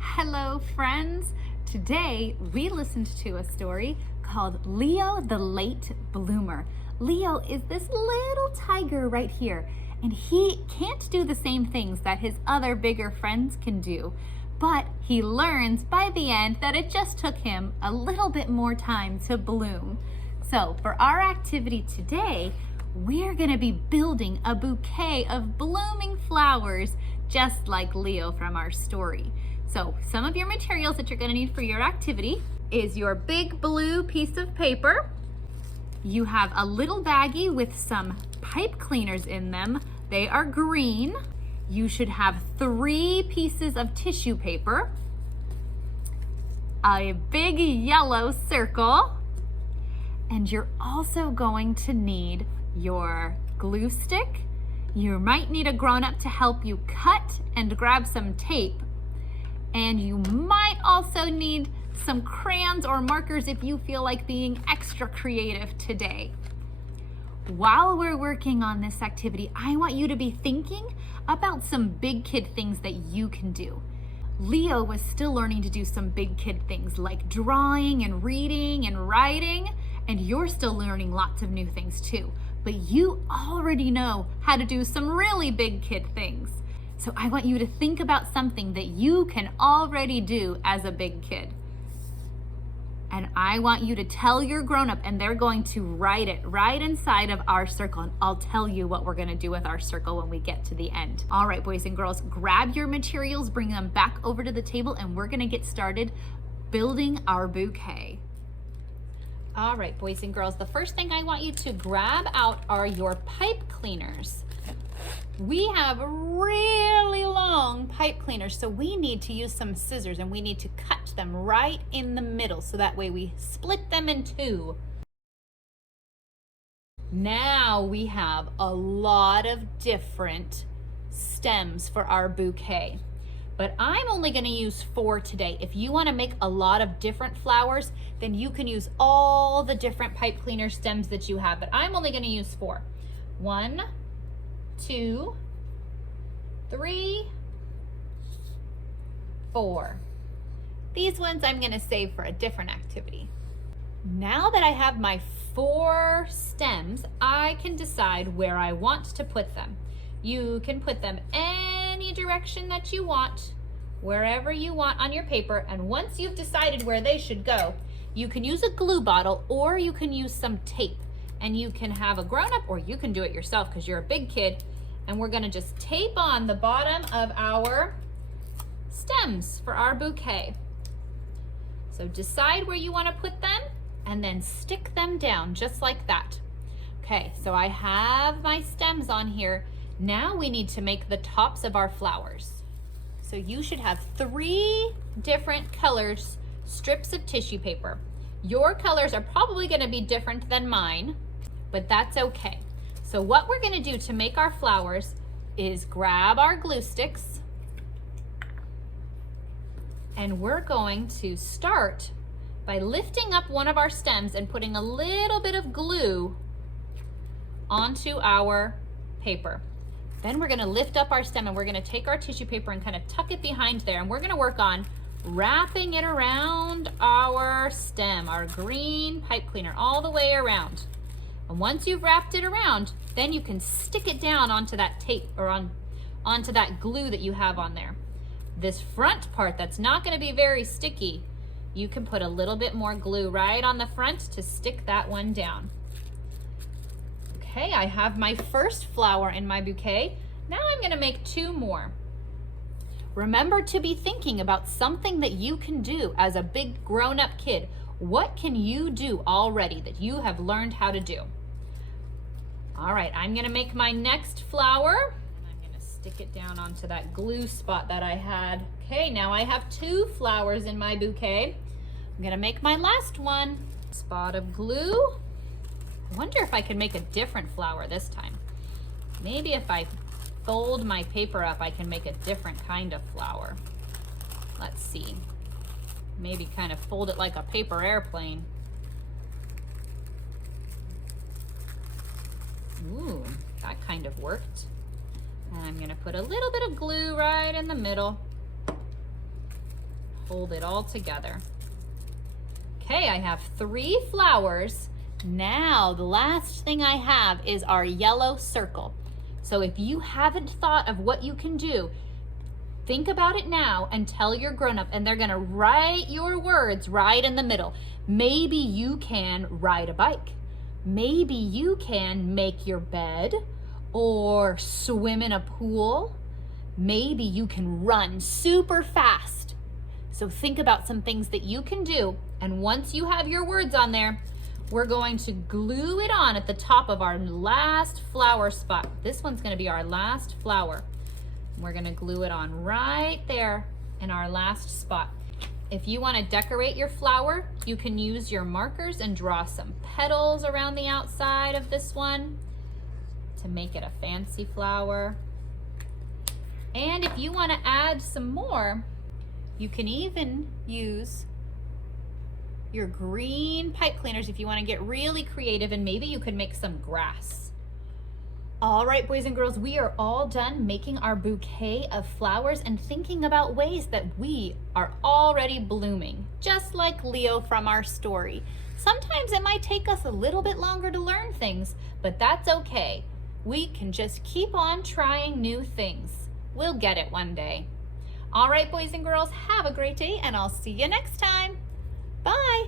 Hello, friends. Today we listened to a story called Leo the Late Bloomer. Leo is this little tiger right here, and he can't do the same things that his other bigger friends can do, but he learns by the end that it just took him a little bit more time to bloom. So for our activity today, we're going to be building a bouquet of blooming flowers just like Leo from our story. So some of your materials that you're going to need for your activity is your big blue piece of paper. You have a little baggie with some pipe cleaners in them. They are green. You should have 3 pieces of tissue paper, a big yellow circle, and you're also going to need your glue stick. You might need a grown-up to help you cut and grab some tape. And you might also need some crayons or markers if you feel like being extra creative today. While we're working on this activity, I want you to be thinking about some big kid things that you can do. Leo was still learning to do some big kid things like drawing and reading and writing, and you're still learning lots of new things too. But you already know how to do some really big kid things. So I want you to think about something that you can already do as a big kid. And I want you to tell your grown-up, and they're going to write it right inside of our circle. And I'll tell you what we're gonna do with our circle when we get to the end. All right, boys and girls, grab your materials, bring them back over to the table, and we're gonna get started building our bouquet. All right, boys and girls, the first thing I want you to grab out are your pipe cleaners. We have really long pipe cleaners, so we need to use some scissors and we need to cut them right in the middle so that way we split them in 2. Now we have a lot of different stems for our bouquet, but I'm only going to use 4 today. If you want to make a lot of different flowers, then you can use all the different pipe cleaner stems that you have, but I'm only going to use 4. 1, 2, 3, 4. These ones I'm going to save for a different activity. Now that I have my 4 stems, I can decide where I want to put them. You can put them any direction that you want, wherever you want on your paper, and once you've decided where they should go, you can use a glue bottle or you can use some tape. And you can have a grown-up or you can do it yourself because you're a big kid. And we're gonna just tape on the bottom of our stems for our bouquet. So decide where you wanna put them and then stick them down just like that. Okay, so I have my stems on here. Now we need to make the tops of our flowers. So you should have 3 different colors, strips of tissue paper. Your colors are probably gonna be different than mine, but that's okay. So what we're gonna do to make our flowers is grab our glue sticks, and we're going to start by lifting up one of our stems and putting a little bit of glue onto our paper. Then we're gonna lift up our stem and we're gonna take our tissue paper and kind of tuck it behind there, and we're gonna work on wrapping it around our stem, our green pipe cleaner, all the way around. And once you've wrapped it around, then you can stick it down onto that tape or onto that glue that you have on there. This front part that's not going to be very sticky, you can put a little bit more glue right on the front to stick that one down. Okay, I have my first flower in my bouquet. Now I'm going to make 2 more. Remember to be thinking about something that you can do as a big grown-up kid. What can you do already that you have learned how to do? All right, I'm gonna make my next flower, and I'm gonna stick it down onto that glue spot that I had. Okay, now I have 2 flowers in my bouquet. I'm gonna make my last one. Spot of glue. I wonder if I can make a different flower this time. Maybe if I fold my paper up, I can make a different kind of flower. Let's see. Maybe kind of fold it like a paper airplane. Ooh, that kind of worked. And I'm gonna put a little bit of glue right in the middle. Hold it all together. Okay, I have 3 flowers. Now the last thing I have is our yellow circle. So if you haven't thought of what you can do, think about it now and tell your grown-up, and they're gonna write your words right in the middle. Maybe you can ride a bike. Maybe you can make your bed or swim in a pool. Maybe you can run super fast. So think about some things that you can do, and once you have your words on there, we're going to glue it on at the top of our last flower spot. This one's gonna be our last flower. We're gonna glue it on right there in our last spot. If you wanna decorate your flower, you can use your markers and draw some petals around the outside of this one to make it a fancy flower. And if you wanna add some more, you can even use your green pipe cleaners if you want to get really creative, and maybe you could make some grass. All right, boys and girls, we are all done making our bouquet of flowers and thinking about ways that we are already blooming, just like Leo from our story. Sometimes it might take us a little bit longer to learn things, but that's okay. We can just keep on trying new things. We'll get it one day. All right, boys and girls, have a great day, and I'll see you next time. Bye.